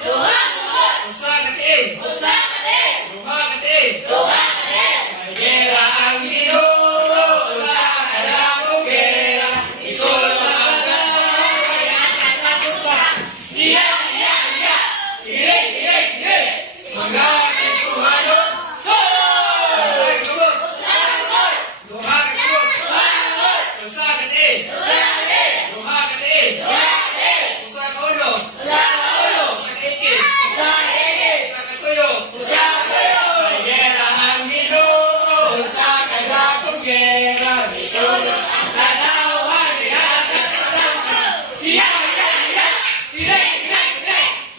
Usa ka tiin. Duha ka tiin. Kay gera ang Ginoo, usa ka dakong gera. Isulod ang kaya sa tuba. Iya. Mga Kristohanon. Duha ka kabot. Usa ka tiin. Duha ka tiin. Usa ka ulo. Usa ka ikit. Usa ka tuyo. Kay gera ang Ginoo, usa ka dakong gera. Isulod ang kadauhan. Iya.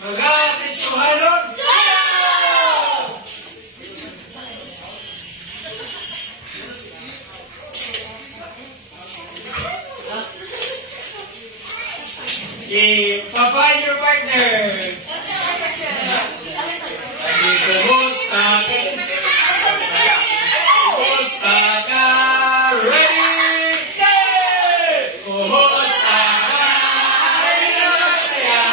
Mga Kristohanon. I-find your partner. Kumusta? Kumusta ka? Ready? Set! Kumusta ka? Ready na magsaya?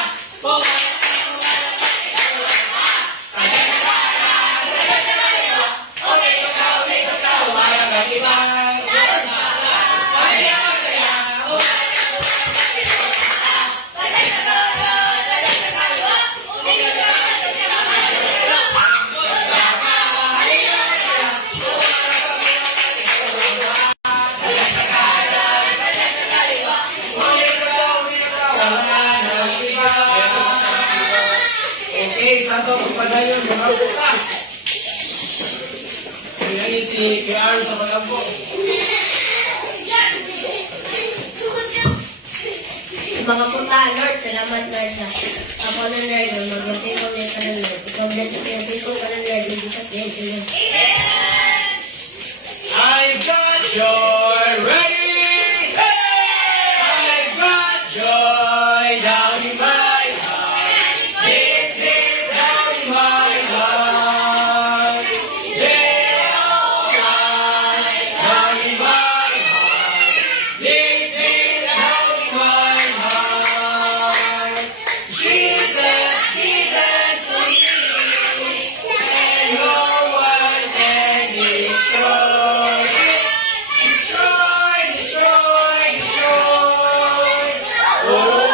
Okay, santo pagpadayon, mga puta. Kaya si KR sa Malambo. Mga puta, Lord, salamat Lord na ako ng Lord, mag-blessing ko na ka ng Lord. Ikaw blessing ko ka ng Lord, hindi sa Amen. I've got joy ready. I've got joy down in my heart. Deep, deep down in my heart. Down in my heart. Deep, deep down in my heart. Jesus given to me, and no one can destroy. Destroy, destroy, destroy. Oh,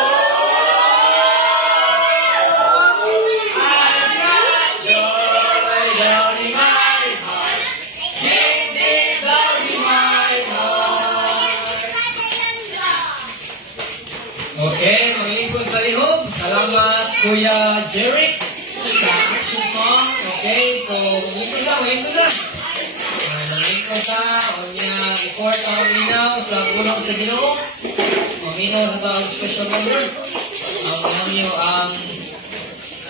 I've got joy down in my heart. Deep, deep down in my heart. Okay, maglingkod sa lihog. Salamat, Kuya Jeric, sa action song. Okay, so maglingkod na. Maglingkod ka, o niya, report ang minaw sa puno sa Ginoo. Maminaw sa taong special number. Ang namin ang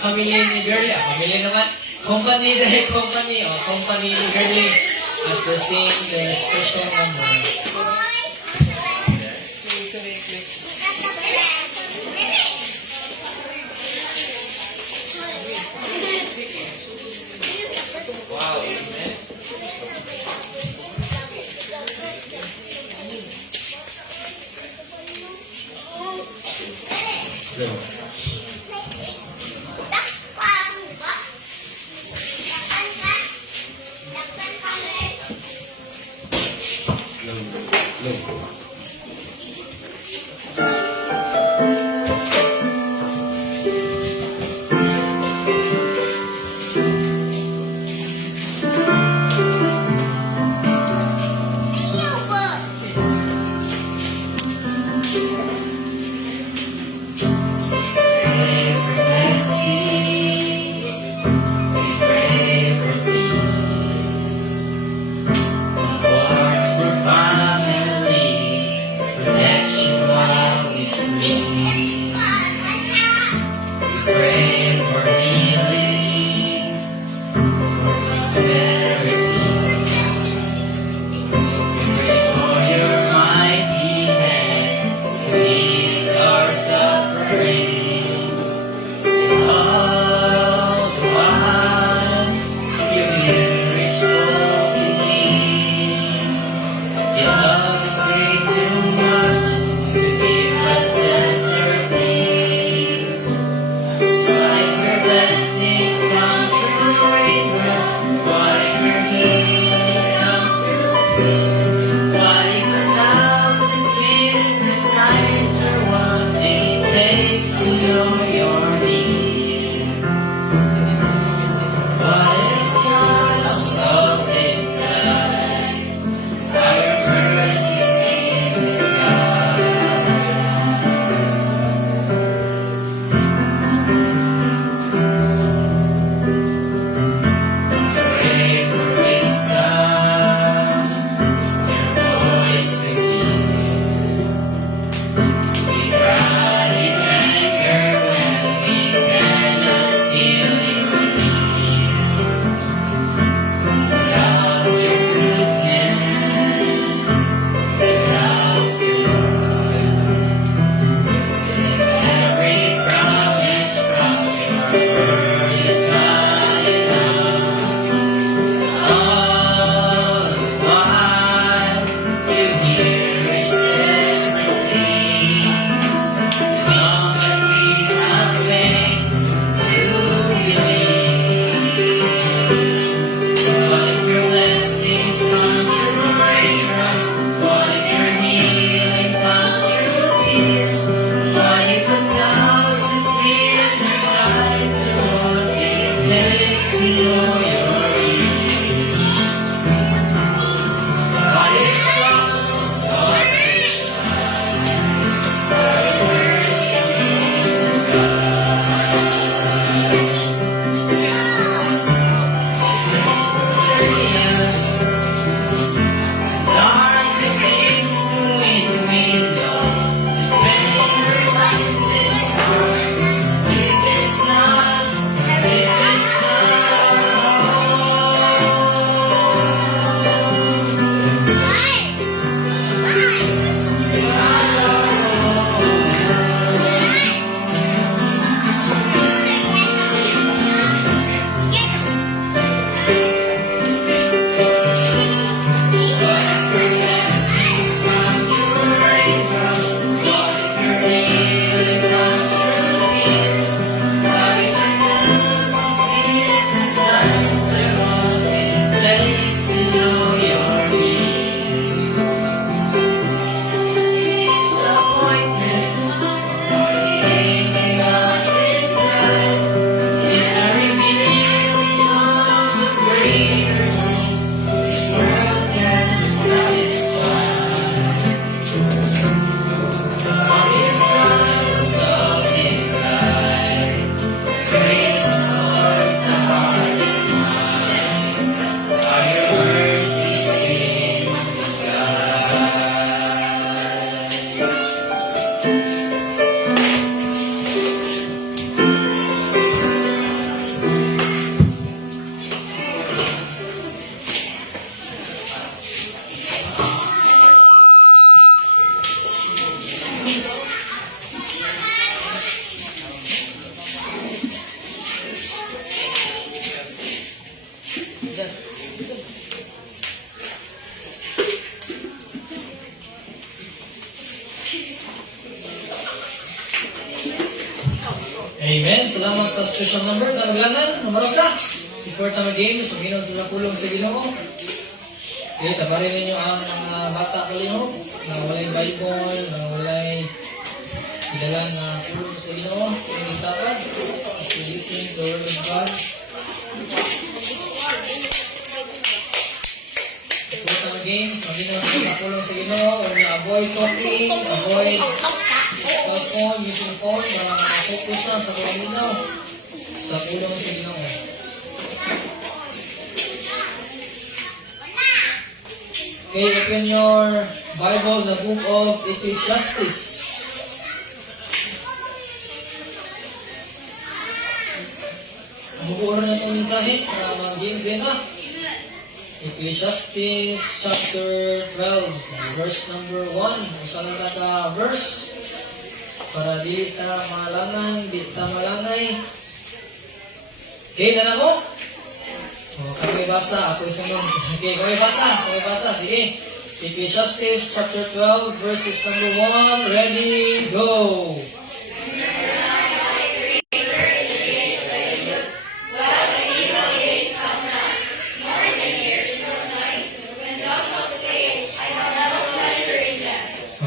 pamilya ni Girlie. Pamilya naman. Company dahil company. O, company ni Girlie. As they sing the special number. Wow, amen. Takpan to know your will. But it comes on dark it seems to window. When you realize this is not, this is Amen. Salamat sa special number. Tanaglanan, mamarap ka. Before tayo mag-game, paginaw sa kulong sa Ginoo. Okay, tabarin ninyo ang mga bata kalihog na walay Bible, na walay idalan na kulong sa Ginoo. Yung takad, as we listen to the Word of God. Before tayo mag-game, paginaw sa kulong sa Ginoo, or avoid talking, avoid cellphone, using phone, para focus na sa kulong sa kulong sa Ginoo. Okay, open your Bible, the book of Ecclesiastes. Mabukuha na itong mensahe para mga James din na. Ecclesiastes chapter 12, verse number 1. Kung saan ang verse? Para di ta malangan, di ta malangay. Okay, na mo? Kami basa, ako isunod. Okay, kami basa. Sige. Ecclesiastes chapter 12, verses number 1. Ready, go!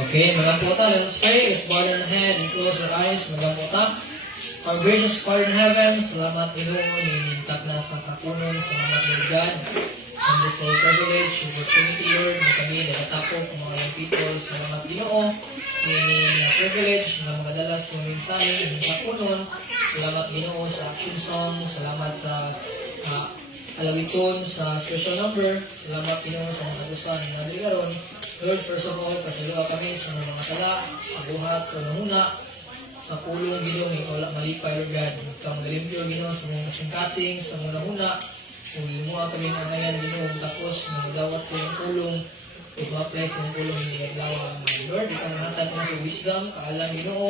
Okay, magamputa. Let us pray. Let's bow our head and close our eyes. Magamputa. Our gracious Father in heaven, salamat Ginoo, ninintak na sa kapunon, salamat Lord God. Wonderful privilege, opportunity Lord, na kami natatapok ng mga young people, salamat Ginoo. Nining privilege na magadalas ng mensahe ng kapunon, salamat Ginoo sa action song, salamat sa alawiton, sa special number, salamat Ginoo sa mga nagustuhan ng naligaron. Lord, first of all, pasalua kami sa mga tala, sa buhat, sa nahuna, sa pulong Ginoo ng wala malipay, Lord God. Ikaw magalimpyo, Ginoo, sa mga kasing-kasing, sa mga huna. Kung limuha kami ng ngayon, Ginoo, tapos na magdawat sa iyong pulong, kung ma-apply sa iyong pulong ng iyaglawa. Lord, ikaw nahatag mo sa wisdom, kaalam, Ginoo,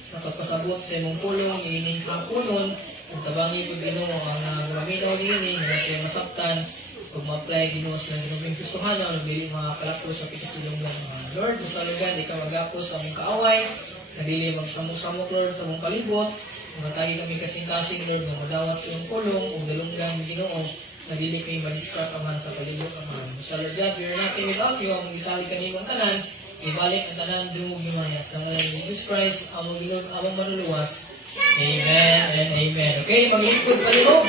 sa pagpasabot sa iyong pulong, iining kang pulong, kung tabangi po, Ginoo, ang nagaminaw iining, na siya masaktan, kung ma-apply, Ginoo, sa iyong gustuhan, na nabili mga kalapos sa pitasilong lang. Lord, masaligan, ikaw magapos sa mong kaaway, nadili magsamok-samok, Lord, sa mong palibot. Mga tayo kami kasing-kasing, Lord, na madawat sa iyong pulong, o dalunggang Ginoo, nadili kayo madiskart aman sa palibot aman. So, Lord God, we are nothing without you. Ang isali kanimong tanan, ibalik ang tanan, dumog lumaya. Sa ngalan ni Jesus Christ, among manuluwas. Amen and amen. Okay, maglingkod palibot.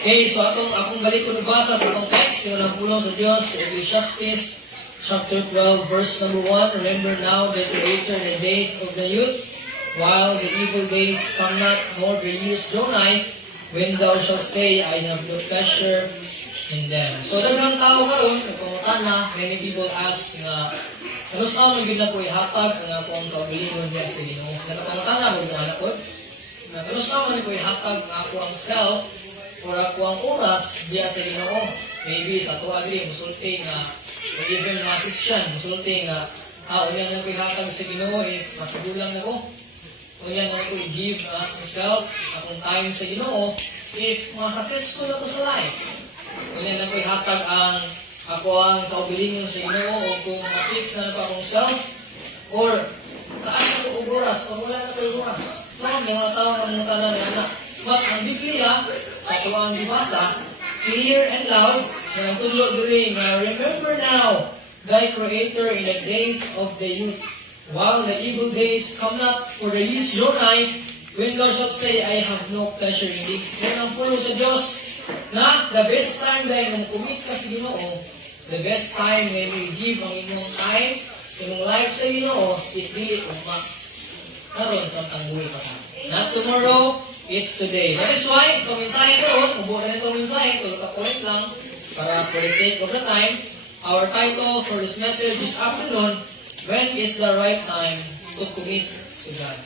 Okay, so akong balik ko nabasa sa itong text, yung nagpulong sa Diyos, Ecclesiastes chapter 12, verse number 1. Remember now the Creator in the days of the youth, while the evil days come not, nor the years draw nigh, when thou shalt say, I have no pleasure in them. So, daghang tao karon, nagpangutana, many people ask nga, ano sa mga gina ko ihatag ang akong kaugalingon niya sa Ginoo? Nagpangutana mo mga anak ko, ano sa mga ko ihatag ang ako ang self, or ako ang oras diya sa Ginoo? Maybe sa to agri, musulti nga, or even mga Christian, musulti nga, unya na ko ihatag sa Ginoo, if makagulang na ko, unya na ko i-give myself, akong time sa Ginoo, if mga successful ako sa life. Unya na ko ihatag ako ang kaugalingon sa Ginoo, o kung ma-fix na pa akong self, or kaan na ko oras, o wala na ko oras. Mga mga tao ang mga tanan ni anak. But ang Biblia, sa tuwang dibasa, clear and loud, na nagtudlo diri nga, remember now, thy Creator in the days of the youth, while the evil days come not, for the years draw nigh, when thou shalt say, I have no pleasure in thee. Yan ang pulo sa Diyos, na the best time dahil nang commit ka sa Ginoo, the best time when you give ang inyong time, inyong life sa Ginoo, is dili umma. Karon sa tangguy pa ka. Not tomorrow, it's today. That is why, itong mensahe doon, ubuhan na itong mensahe, tulog ka point lang, para for the sake of the time, our title for this message this afternoon, when is the right time to commit to God?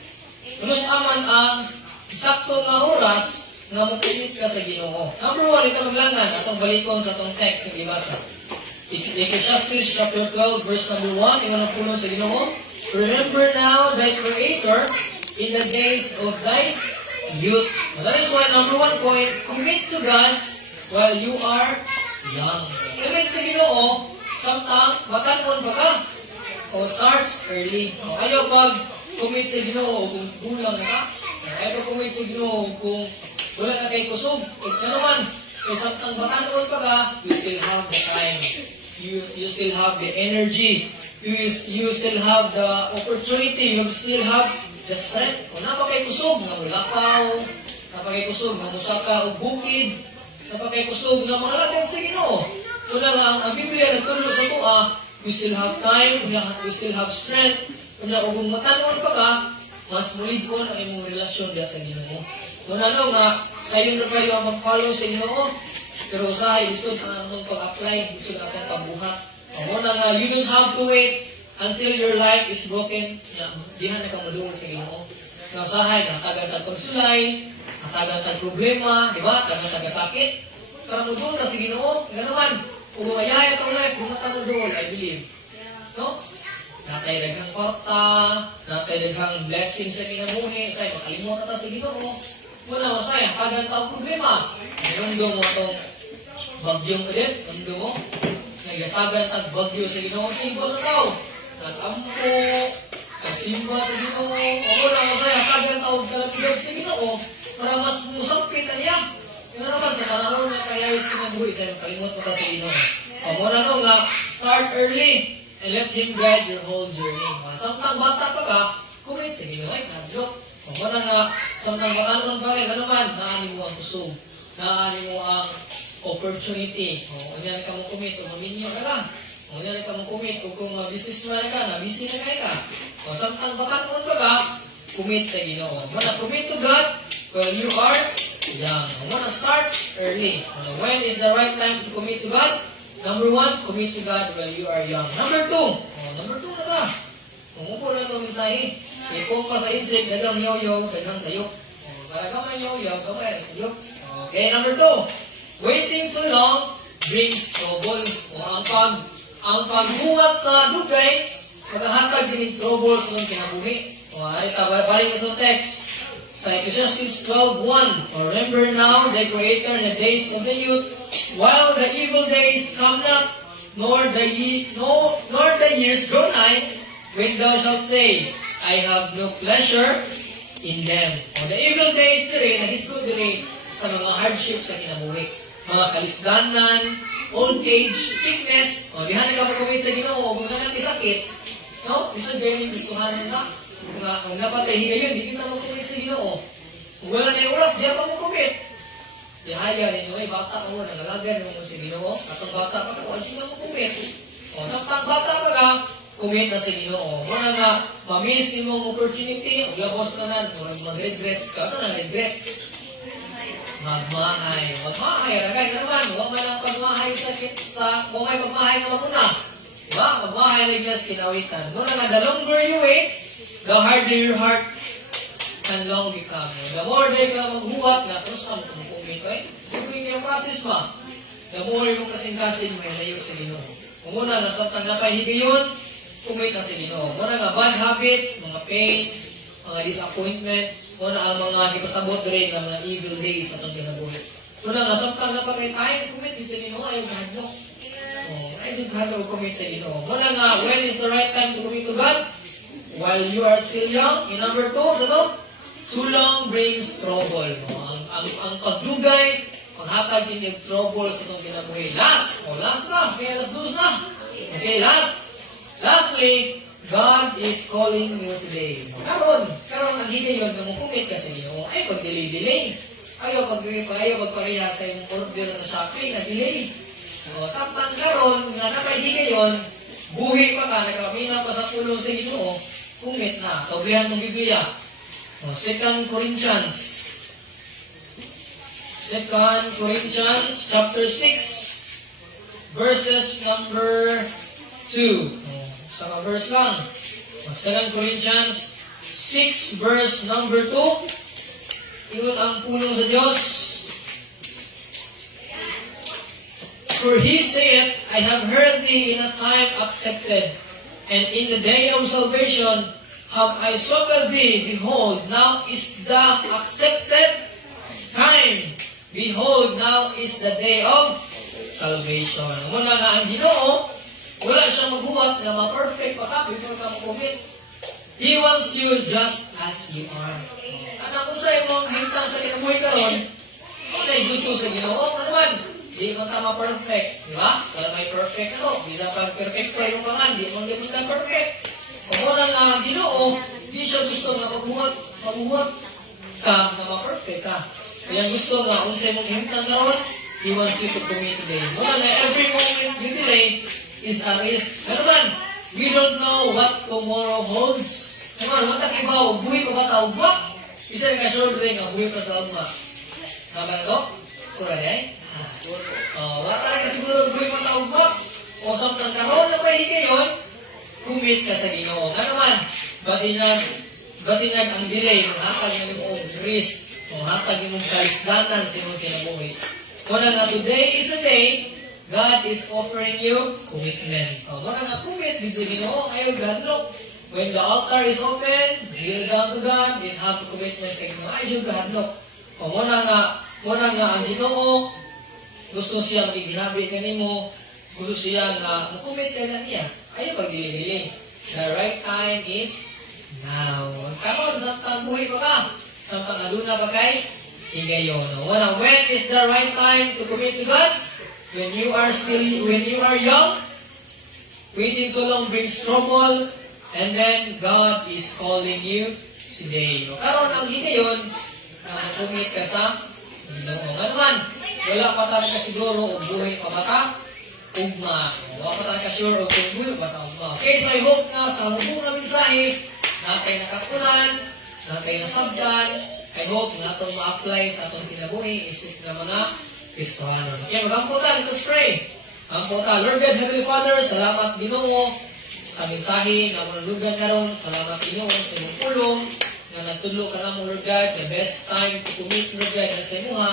Tulus naman ang sakto nga oras nga mo-commit ka sa Ginoo. Number 1, ito maglangan, atong balikon sa itong text ng ibasa. Ecclesiastes chapter 12, verse number 1, ito na puno sa Ginoo. Remember now thy Creator in the days of thy youth. That is why number 1 point, commit to God while you are young. Commit sa Ginoo, samtang batanon pa ka. O starts early. O ayaw pag commit sa Ginoo kung gulang na ka. Ayaw pag commit sa Ginoo kung wala na kay kusog. Ito naman, kung samtang batanon pa ka, you still have the time. You still have the energy. You still have the opportunity. You still have the strength. Kung napakay kusog na mulakaw, napakay kusog na musaka o bukid, napakay kusog na mahalagay sa Ginoo. Una nga, ang Biblia nagtulong sa ito, you still have time, you still have strength. Kung matanon pa ka, mas mulig ko ang imong relasyon diya sa Ginoo. Kung ano nga, sayo na kayo ang mag-follow sa Ginoo, pero usahay, isod ang anong pag-apply, isod ang atong pagbuhat. Ang una nga, you don't have to wait until your life is broken. Dihan na kang madungo sa Ginoo. Nga usahay, natagatag konsulay, natagatag problema, di ba? Tagatag-sakit. Para madungo ka sa Ginoo, nga naman, kung mayaya itong life, kung natamudungo, I believe. No? Natay daghang kwarta, natay daghang blessing sa kinabuhi, say makalimutan ta sa Ginoo. Muna usay, kagan taong problema. Nandong mo itong bagyong ulit, nandong mo. Nagatagan at bagyo sa Ginoo, simbo sa tao. Natampo, nagsimba sa Ginoo. O muna usay, kagan taong kalagdag sa Ginoo, para mas musampit na niya. Ito naman sa panahon na kayayos kinabuhi, say makalimot mo ta sa Ginoo. O muna no nga, start early. And let Him guide your whole journey. Samtang bata pa ka, kumit sa Ginoo ay kadlok. Kung wala nga, samtang ano pa kayo, ano man, naani mo ang kusog. Naani mo ang opportunity. O yan ka mo kumit, o maminyo ka lang. O yan ka mo kumit, o kung businessman ka, na busy na kayo ka. O samtang bata pa ka, kumit sa Ginoo. Muna, commit to God while you are young. Muna, starts early. When is the right time to commit to God? Number 1, commit to God while you are young. Number 2 na ka. Umupo na ito mensahe. Kung pa sa insect, dagang yoyo, dagang sayok. Para gamay yoyo, gamay sayok. Okay, number 2. Waiting too long brings trouble. Ang pagbuhat sa dugay, naghahatag din trouble sa mga kinabuhi. Balik na sa text. Sa Ecclesiastes 12:1. Remember now the Creator in the days of the youth, while the evil days come not, nor the years draw nigh, when thou shalt say, I have no pleasure in them. O the evil days diri, nagisgot diri sa mga hardships sa kinabuhi. Mga kalisdanan, old age, sickness, o dihan ka magkumit sa Ginoo, kung nanang sakit, no? Isa ganyan gustuhan na. Kung napatay higayon, di kita magkumit sa Ginoo. Kung wala na yung oras, diyan pa magkumit. ihaya ninyo, bata ko, nangalagan mo si Ginoo, atong bata pa ka, sino mo kumit? O, samtang bata pa ka, kumit na si Ginoo. Mga nga, ma-miss ni mong opportunity, o labos na nan, o mag-regrets ka. Saan ang regrets? Magmahay. Magmahay, ragay na naman. Huwag man ang pagmahay huwag may pagmahay na maguna. Diba? Magmahay na Diyos kinawitan. Muna nga, the longer you wait, the harder your heart can long become. The more day ka maghuwat, na terus ka kumit. Kung yung process ba? The more yung kasing-kasing may layo sa Ginoo. Kung muna, nasabtang napahigayon, kumit na si Ginoo. Muna nga, bad habits, mga pain, mga disappointment, muna ang mga di pasabot rin ng mga evil days na itong ginabuhi. Muna nga, samtang napagay tayo, kumit ni si Ginoo, ayaw hadlok. Ayaw hadlok kumit sa Ginoo. Muna nga, when is the right time to commit to God? While you are still young. In number 2, too long brings trouble. Ang pagdugay, maghatag din yung trouble sa itong ginabuhi. Last na. Okay, last na. Okay, lastly, God is calling you today. Karon ang higayon na mo kumit ka sa Ginoo ay pag-delay. Ayaw pagpareha sa imong order sa shopping na delay. Samtang karon nga napay higayon, buhi pa ka, nagkamina pa sa pulong sa Ginoo, kumit na. Tawbihan ng Biblia. 2 Corinthians chapter 6 verses number 2. Sa verse lang. 2 Corinthians 6 verse number 2. Yun ang pulong sa Diyos. For he said, I have heard thee in a time accepted, and in the day of salvation have I sought thee. Behold, now is the accepted time. Behold, now is the day of salvation. Mula nga ang Ginoo, wala siyang maghuwat na ma-perfect pa ka before ka mag-commit. He wants you just as you are. Anak ko sa imong hintang sa kinabuhi karon, ano yung gusto sa Ginoo? Ano naman? Di mo ka ma-perfect. Di ba? Wala may perfect ano. Bisa pag-perfect ka yung mga, di mo ka perfect. Kung wala nga Ginoo, di siya gusto na maghuwat ka na ma-perfect ka. Kaya gusto nga, kung sa imong hintang karon, He wants you to commit today. Wala na, every moment you delay is a risk. Ano man, we don't know what tomorrow holds. Ano man, wata kibaw, buhay pa ba tao ba? Isa ka sure rin, buhay pa sa alma. Tama na ito? Kura yan? Wata na ka siguro, buhay pa tao ba? O samtang karoon na pahiga yun, commit ka sa Ginoo. Ano man, basinag ang delay, hatag na yung risk, hatag yung kalisdanan sa imong kinabuhi. Muna nga, today is a day God is offering you commitment. Muna nga, commit. Di sa Ginoo, ayaw ganlok. When the altar is open, kneel down to God, you have to commitment sa Ginoo. Ayaw ganlok. Muna nga, ang Ginoo, gusto siya magiginabi ka nimo, gusto siya nga, mag-commit ka na niya. Ayaw pag-dili-dili. The right time is now. Karon, samtang buhay pa ka, samtang aduna pa kay higayon. When is the right time to commit to God? When you are young, waiting so long brings trouble, and then God is calling you today. Karon ang higayon, commit ka sa Ginoo. Nga naman, wala pa tayo ka siguro o buhay pa bata, ugma. Wala pa tayo ka sure o buhay pa bata, ugma. Okay, so I hope na sa hubong na mensahe, natay nakatunan, natay nasabdan, I hope na itong ma-apply sa itong kinabuhi, isip na mga Kristiyano. Okay, mag-amputan, let's pray. Amputan, Lord God, Heavenly Father, salamat Ginoo sa mensahe na manulugan ka ron. Salamat Ginoo sa iyong pulong na nagtudlo ka na mo, Lord God, the best time to commit, Lord God, na sa imuha.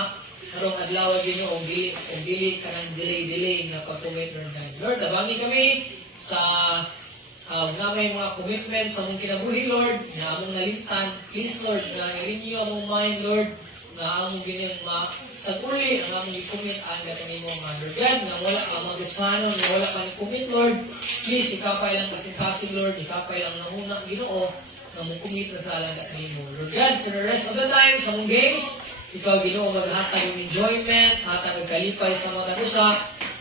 Karong adlaw Ginoo, o dili ka ng delay na pag-commit, Lord God. Lord, abangi kami sa na may mga commitments sa mong kinabuhi, Lord, na among nalimtan. Please, Lord, na i-renew among mind, Lord, na among sa uli, ang among i-commit ang gatin mo, Lord God, na wala ka mag-usano, na wala ka ni-commit, Lord. Please, ikapay lang kasing-kasing, Lord, ikapay lang nahuna, Ginoo, na mong commit na sa alang gatin mo. Lord God, for the rest of the time, sa mong games, ikaw, Ginoo, maghatag ng enjoyment, hatag ng kalipay sa mga usa,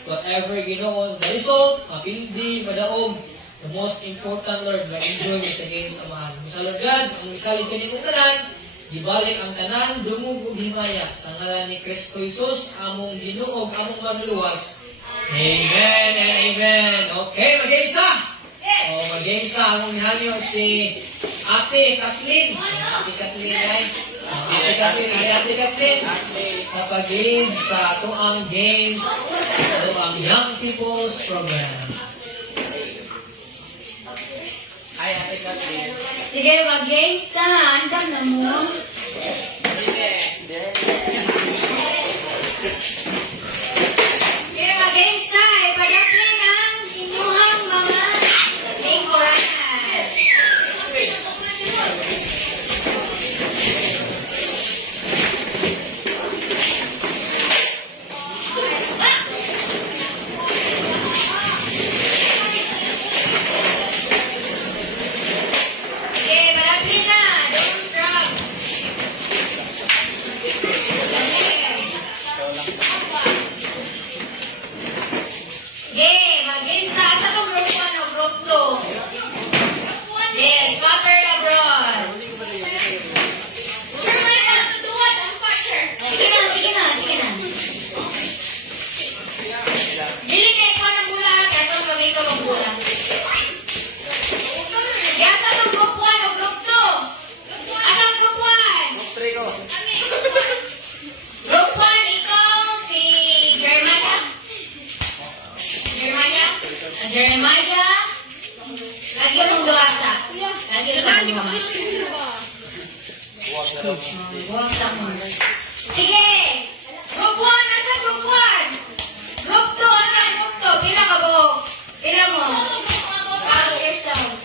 whatever, Ginoo, the result, mapildi, madaog, the most important, Lord, na enjoy mo sa games, Amahan. Sa Lord God, ang isalig ka niyong tanan, Gibalik ang tanan, dumugog himaya sa ngalan ni Kristo Jesus, among Ginoo, among manluwas. Amen and amen. Okay, mag-games na! O, mag-games na. Ang hanyo si Ate Kathleen. Ate Kathleen, ay. Ate Kathleen, Ate Kathleen. Sa pag-games, sa tuang games, sa tuang Young People's Program. Ay, Ate Kathleen. Sige, mag-games na ha. Andam na mo. Sige, mag-games na. Ipadaplin ang inyuhang mga lingkuran. Sige, padaplin na. Don't drop. Sige, mag-games na. Asa kang group 1 o group 2? Yes, water abroad. Sige na, sige na, sige na. Dili na ikaw ng bola, kaya itong kami ikaw ng bola. Yata itong group 1 o group 2? Asang group 1? Group 1, ikaw, si Jeremiah. Jeremiah. Lagi yung duwasa. Lagi yung duwasa. Buwasa mo. Sige! Group 1, nasa group 1? Group 2, nasa group 2? Pila ka bo? Pila mo? Count yourself.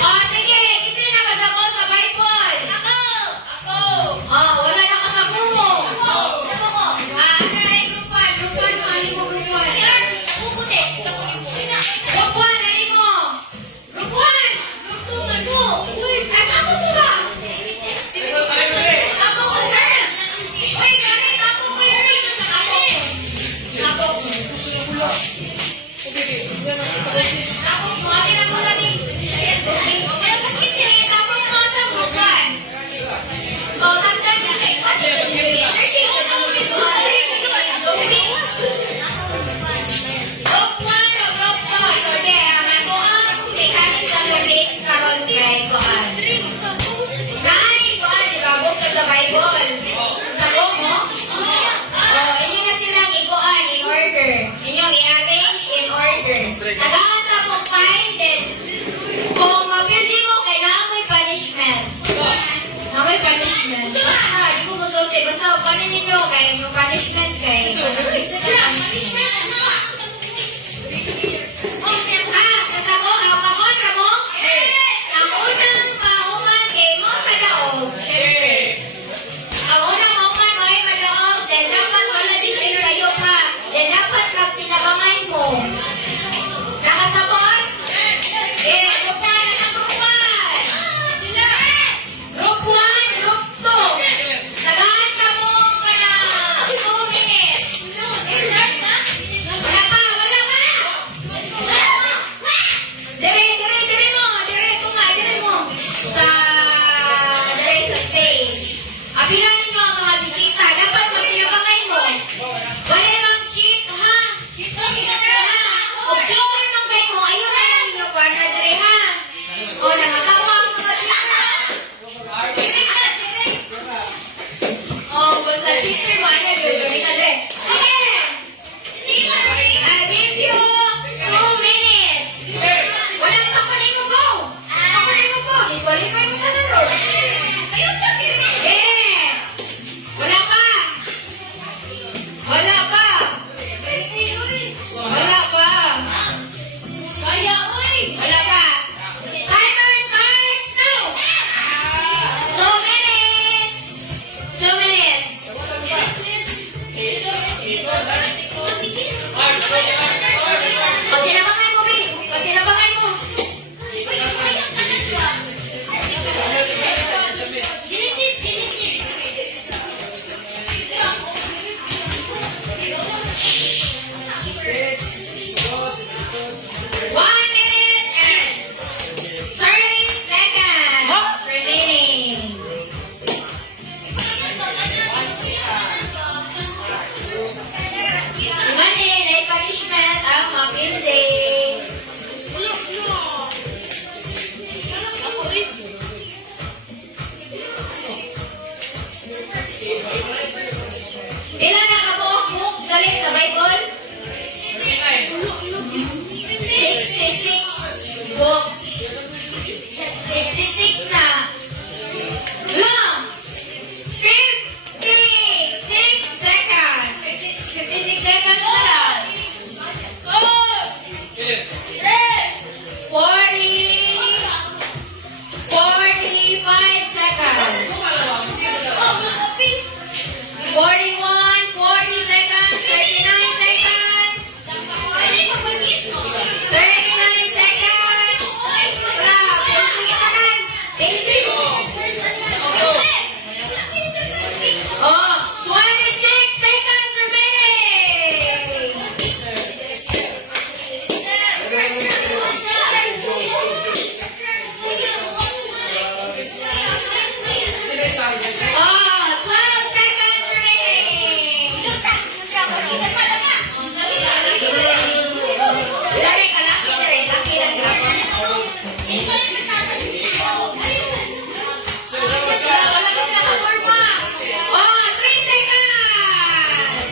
Oh, sige! Kasi nakasako sa Bible. Oh, wala nakasabu mo. Ay, group 1. Group 1, yung aling mo group 1. Group 1, aling mo. Group 1. Group 2, man mo. Uy, ako mo ba? Ako ko, girl. Uy, Karen, ako ko yun. Ako. Ako, mali na mo lang eh. Tapos mo sa group 1. Oh, tagdag mo kay Group 1 o group 2? So, di, ako ang kasi sa lyrics karon kay Kuan. Nani, Kuan, di ba? Book of the Bible. Sa book mo? Oh, inyo na silang ikuan in order. Inyong i-arrange in order. Nagkakata mo find it. Kung mapildi mo, kay naamoy punishment. Naamoy punishment. Basta, di ko musulti. Basta, panin ninyo kay yung punishment kay kasako, kakontra mo? Ang unang mahuman kay mo madaog. Ang unang mahuman mo ay madaog. Then, dapat wala din sa'yo pa. Then, dapat magtinabangay mo. Nakasabot? Eh, group 1 na group 1. Group 1, group 2. Tagaan ka mo ka na 2 minutes. Wala pa, wala pa. Dire mo. Dire mo. Dire sa stage. Apilan ninyo ang mga bisita. Dapat magtinabangay mo. Wala namang cheat, ha? O cheater man kayo mo, ayun na lang ninyo kwa na dire, ha? O, nakakawa ang mga cheater. O, basta cheater mo, ano, gagawin na dire. Sige! I give you 2 minutes. Walang pakunin mo, go! Pakunin mo, go! Disqualify mo na ron. Eh! Wala pa! Wala pa! Wala pa! Wala pa! Timer starts now! 2 minutes! 2 minutes! Ilan na kabuok books dali sa Bible? 66 books. 66 na. Lang! 56 seconds. 56 seconds na lang. 45 seconds. 41, 40 seconds, 39 seconds. 39 seconds. Wala, 20 seconds. 20. Oh, 26 seconds remaining. Oh, 12 seconds remaining. Dari ka laki na siya. Wala ka sila ka-forma. Oh, 3 seconds.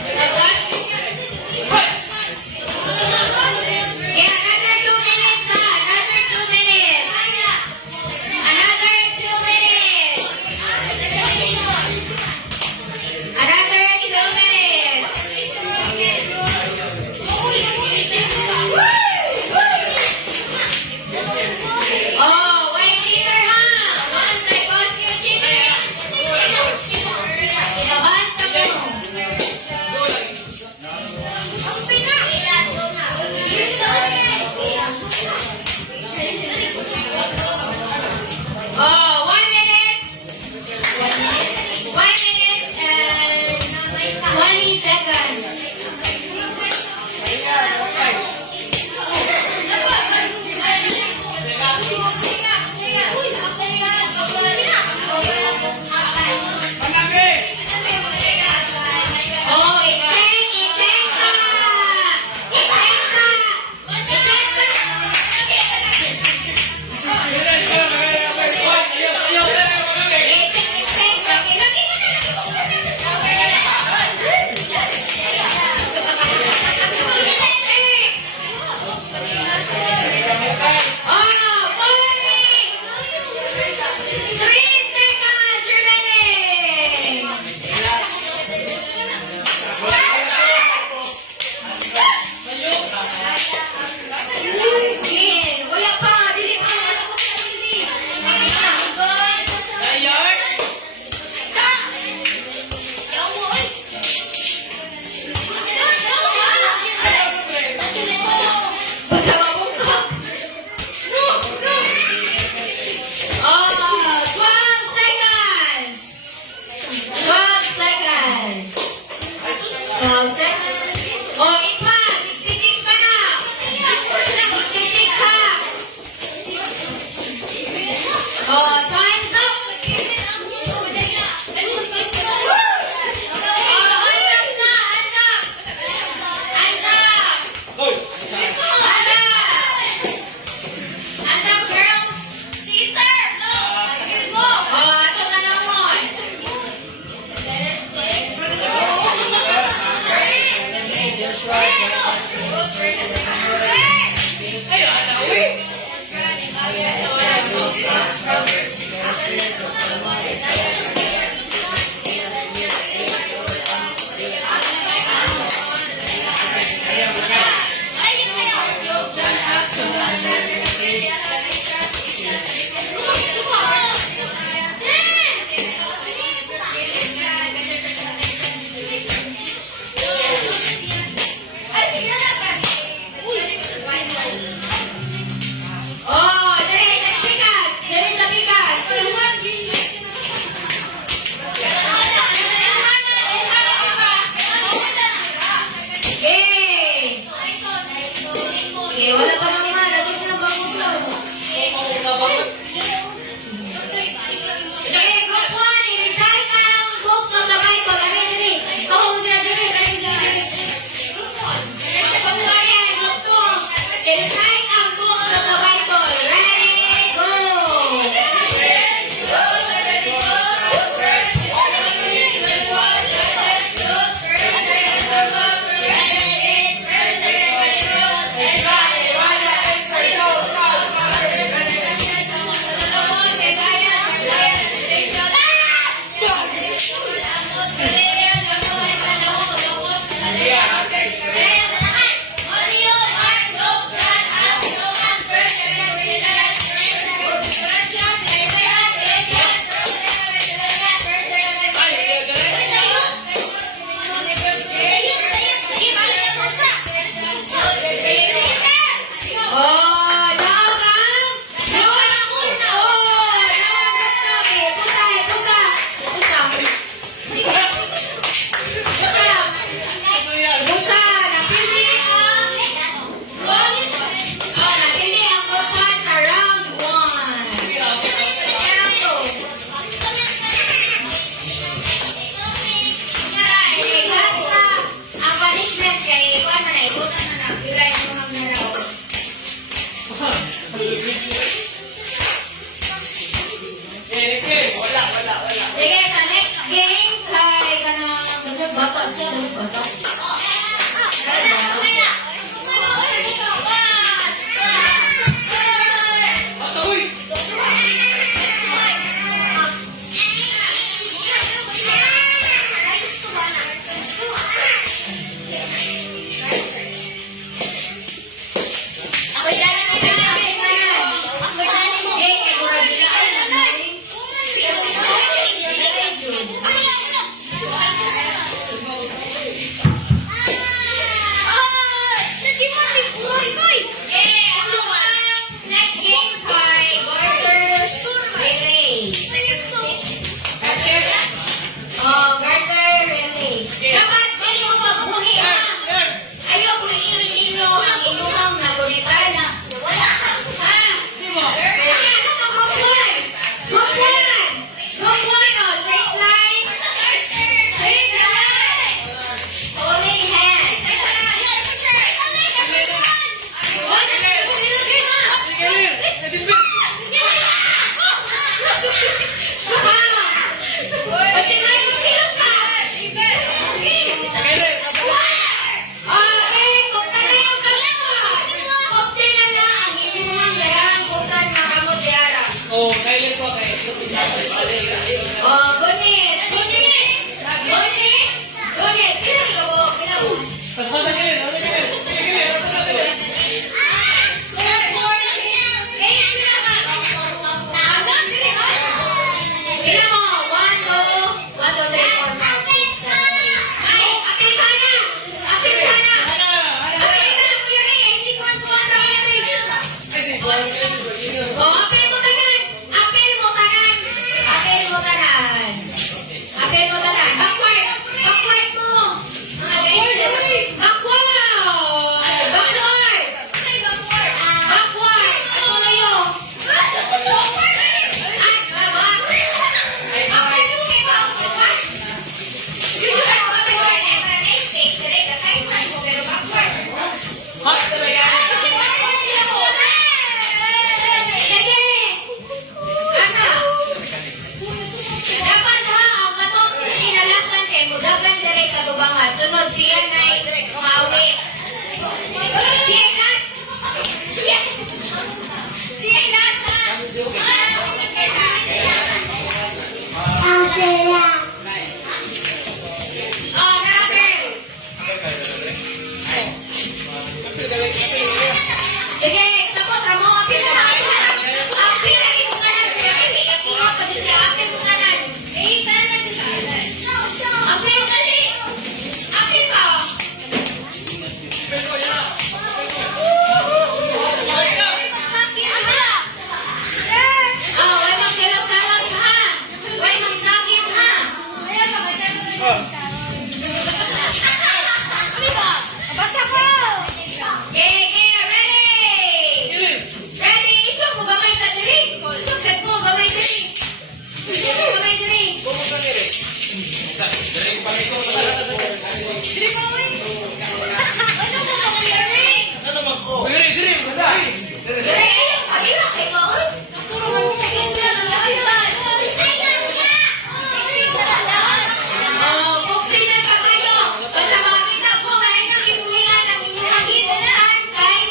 Yeah, another 2 minutes na. Another 2 minutes. Another 2 minutes. Another 2 minutes. Oh, wait, cheater, ha? Once I got you, cheater. Basta mo. Oh, 1 minute. 1 minute and 20 seconds. Oh, i-check ka! Oh, 3 seconds remaining. Din, wala ka, dili ka, wala ko sa dili. Basta mabungkak. Oh, 12 seconds. 12 seconds. 12 seconds. Oh, ipa, 66 pa na. 66 ha. Oh, time's up. Oh, hands up na, hands up. Hands up. Hands up. Hands up, girls. Cheater. Oh, ato na naman. Oh, dali, dali, bigas. Dali sa bigas. siya mo bata. Oh, kailan po kayo? Oh, gunit! Gunit! Gunit! Gunit! Paspasan kayo, ano kayo? Ilan mo? 1, 2, 3, 4, 5, 6, 7, 8. Ay, apil ka na! Apil ka na! Apil ka, Kuya Ray! Sikwan ko ang Kuya Ray! Ay, si Juan. Oh, apil mo tanan! Apil mo tanan! Apil mo tanan! Apil mo tanan! Backward! Backward mo! Mga guys! Backward! Backward! Backward! Ito na yun! Hot talaga. Sunod siya na umawi. Siya inas! Siya inas ha! Oh, number! Sige, tapos ramo, apil na apil lagi mo kanan. Ikirot pa dyan siya, apil mo kanan. Apil kali! Apil pa! Oh, way magsalos-salos ha! Way magsakit ha! Okay, ready! Ready! Isok mo gamay sa diri! Isok set mo gamay diri! Isok mo gamay diri! Diri mo, uy! Ano mo ka kuya Ray? Diri, wala. Diri, kabila kay ko, uy! Turuan mo kasi sila sa ayun! Oh, kukri na pa kayo! Basta makita ko ngayon ang imulian ng inyong kagitan kay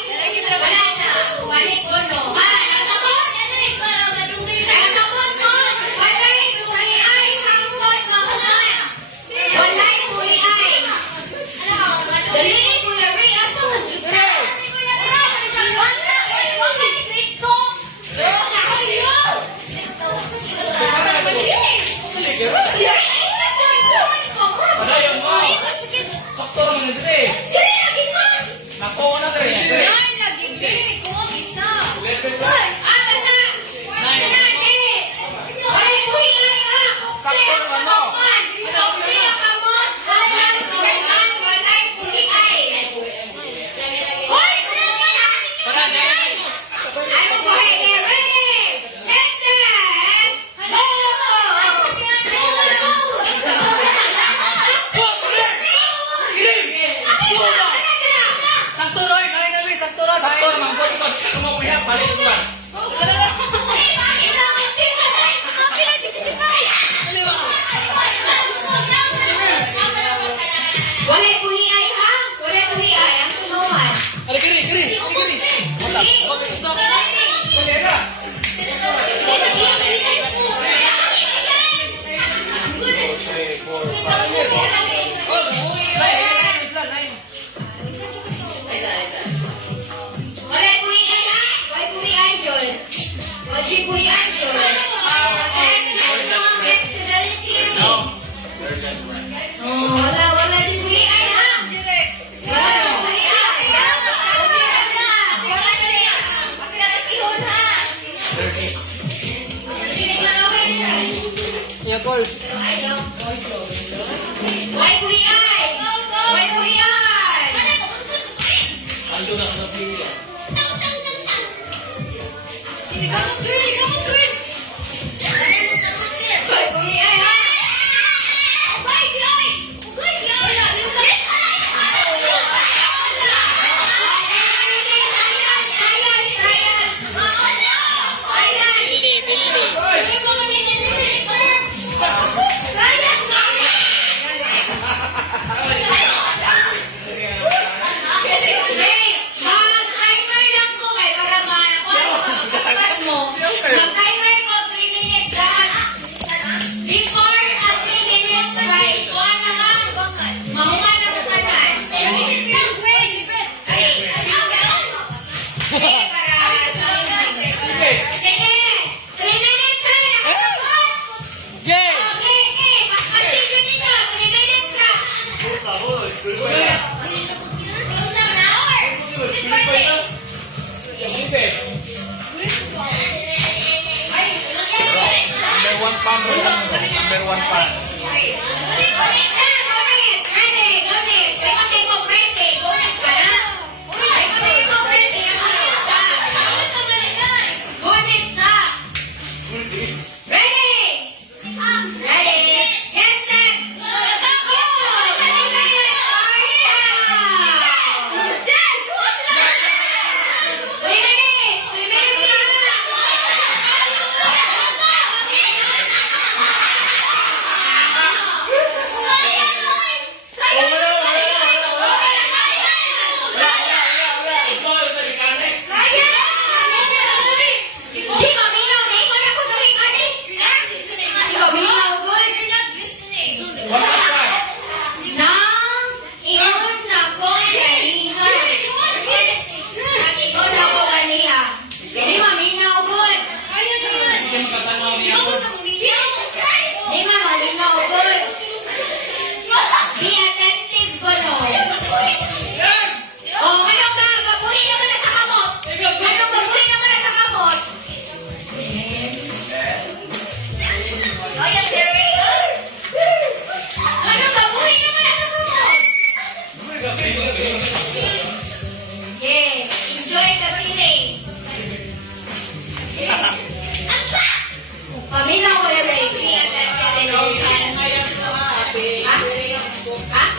wala na! Walit ko, no? Ha? Nasabot? Nasabot mo! Walay muli ay hangkot mo kumain! Walay muli ay! Dali, Kuya Ray, asa mo? Wala yung mo. Sakto naman na diri. Nako na diri. Oh, wala di buli ay ha. Iya, Col. Why buli ay? Why buli ay? Ando na ka na Why buli ay ha? Mag-timer lang ko kay para ma-pas mo. Mag-timer ko 3 minutes lahat. Before 3 minutes guys, kuha na ha. Mahuman na ko kanan. Okay, sige, 3 minutes ha. Nakatapos. Yay! Okay, mag-continue ninyo. 3 minutes lang. Number one pa, number one pa. Ulit na, gonit. Ready, gonit. May matay mo, ready. Gonit ka na. May matay mo, ready. Gonit sa. Ready. Ready. Get set. Go. 3 minutes are now. 3 minutes. 3 minutes na. Di maminaw na ikaw na ko sa recording. Di maminaw, good. Nang ingon na ko ganiha. Nang ingon na ko ganiha. Di maminaw, good. Di maminaw, good. Be attentive ko no. Oh, manong ka, gabuhin naman na sa kamot. Manong gabuhin naman na sa kamot. Manong gabuhin naman na sa kamot. Yeah, enjoy the feeling. Paminaw ko yung race. Be attentive in all sense. Ha? Ha?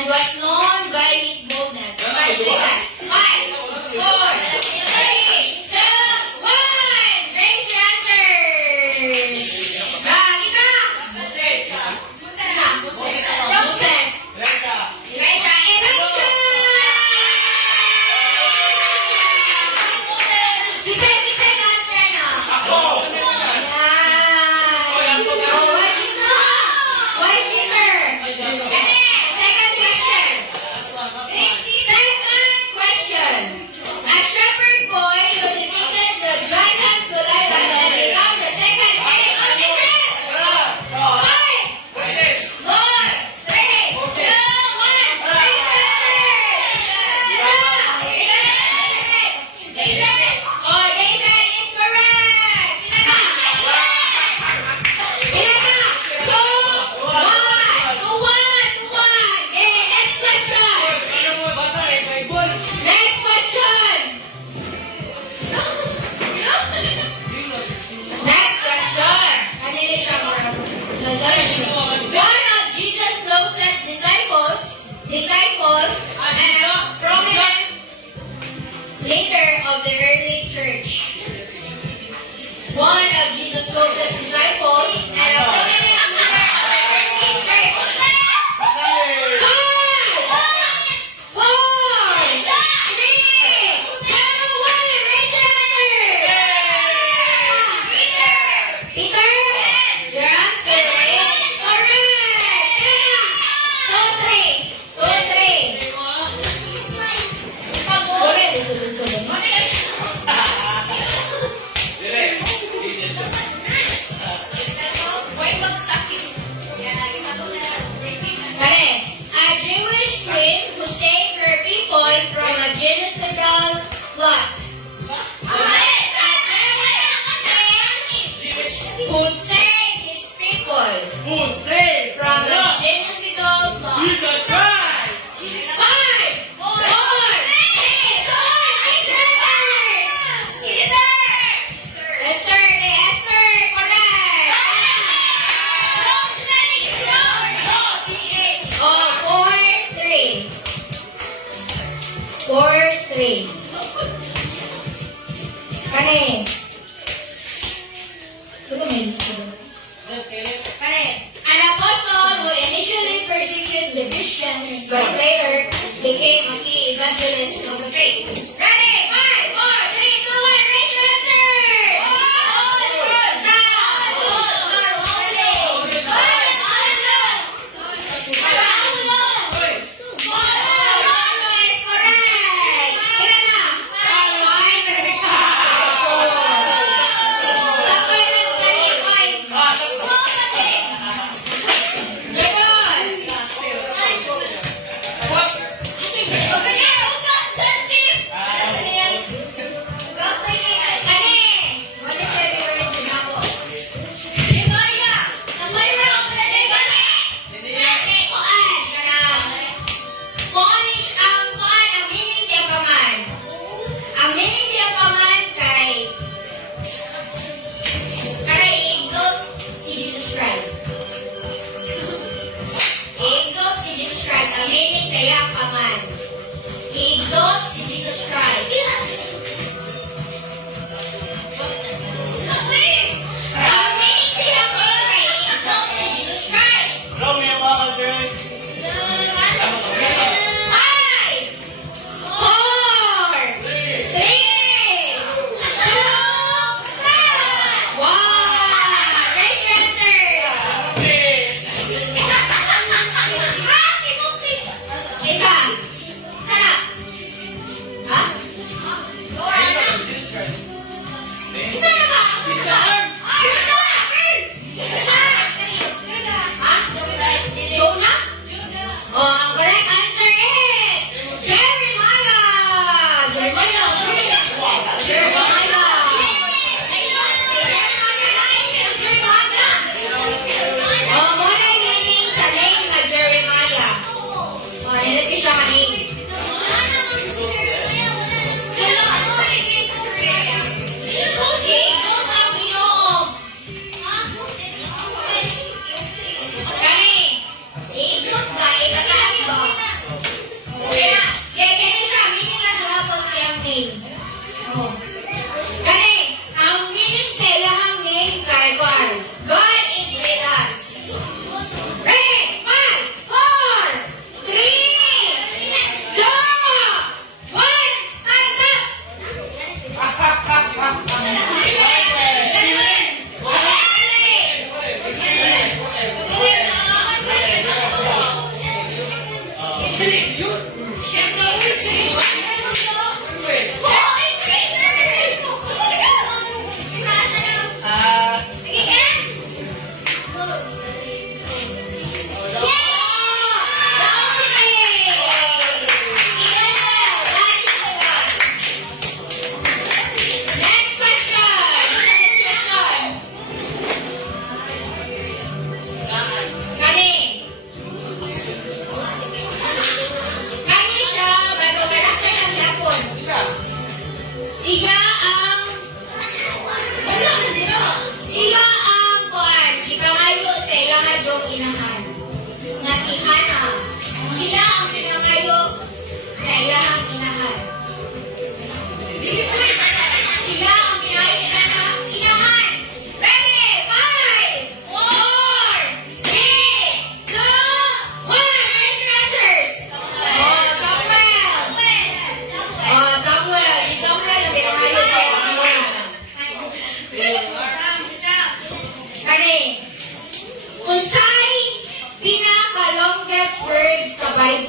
and was known by his boldness. Five seconds. 5, 4, 3, 2, 1. Raise your answers. Isa. Moses. Elijah. Decide answer na. Why cheater? Second question. disciple, and a prominent leader of the early church. One of Jesus' closest disciples and a prominent leader of the early church. 5, 4, 3, 2, 1, raise your answer. Peter? Your answer is correct. Yeah. 2, 3. 2, 3. A Jewish queen who saved her people from a genocidal plot. Who saved his people from a genocidal plot. Jesus Christ! 5, 4, 3, 2, 1. Esther, correct. Oh, 4, 3. 4, 3. Kani? Kani? An apostle who initially persecuted the Christians but later became a key evangelist of the faith. Ready? 5, 4, 3, 2, 1. Raise your answers! Ang meaning siya paman kay i-exalt si Jesus Christ. I-exalt si Jesus Christ. Ang meaning sa iya paman. I-exalt si Jesus Christ. Ang meaning siya paman kay i-exalt si Jesus Christ. Romeo mga concern. 5, 4, 3, 2, 1.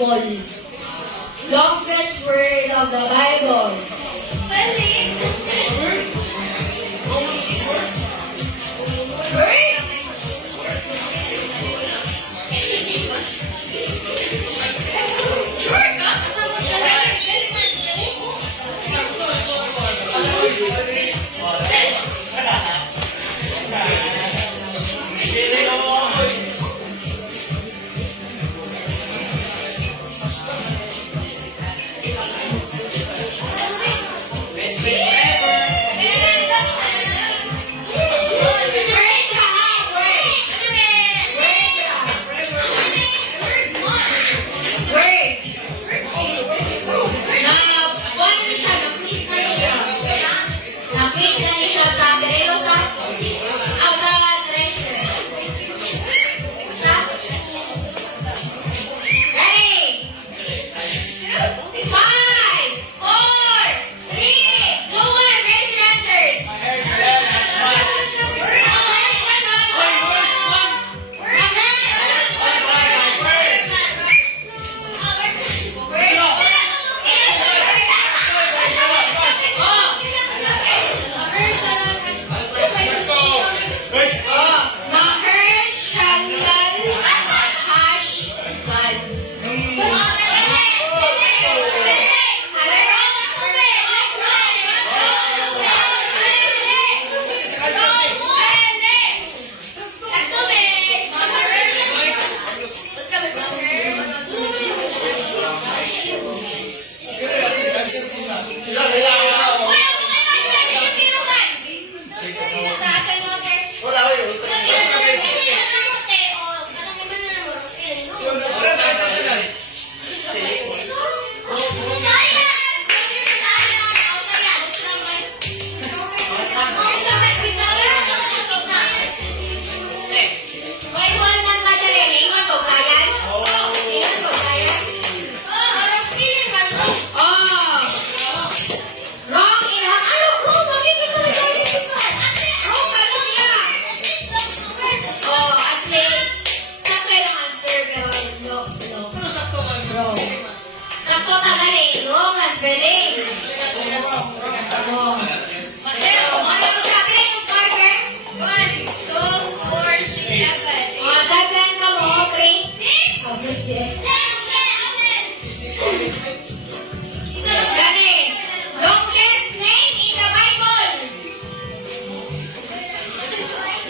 Bible. Longest word of the Bible. Words? Hindi ka mo ako. Best friend forever.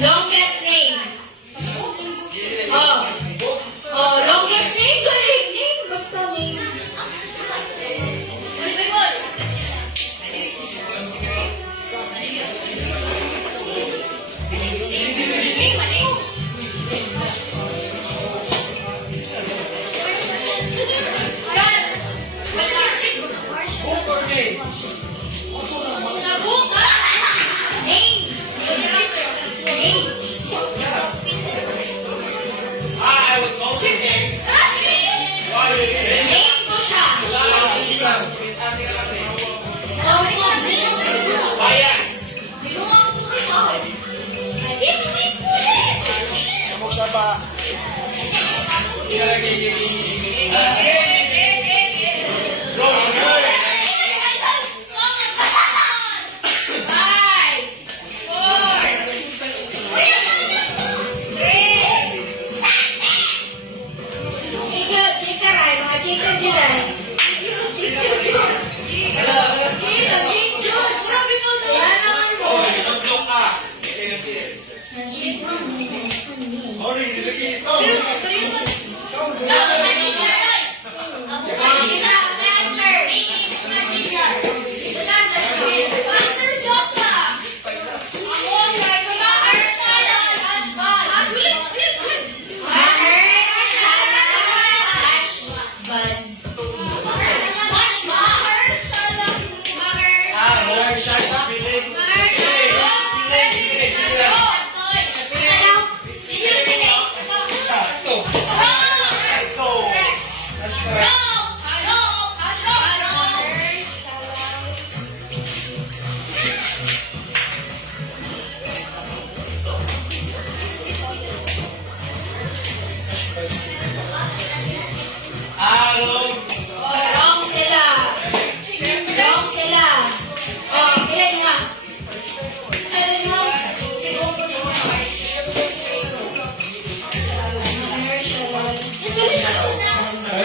Longest name. Longest name. Galing name. Basta name. I would go to him. Name ko siya. Bias. Five, four, chika ray, mga chika dyan. Yan naman po. Oh,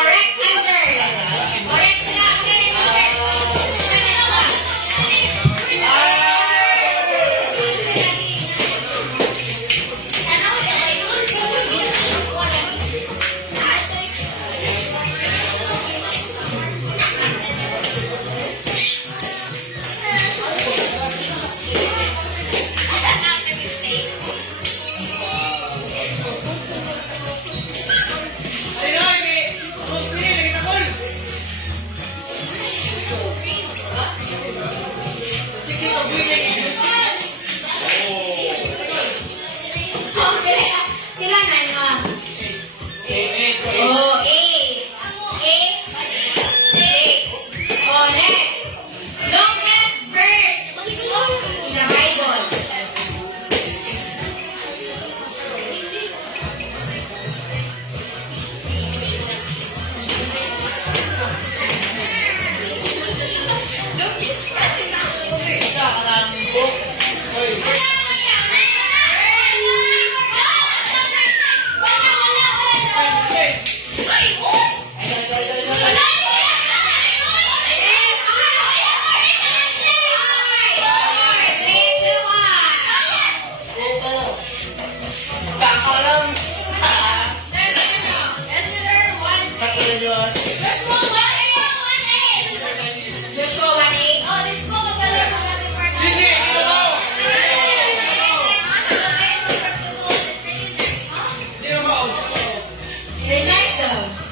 correct answer. Correct sila. Correct answer. So, pila na mo? Oh, eight. Eight. Six. Oh, next. Longest verse in the Bible. Joshua 1:8. Oh, this ko Recite them.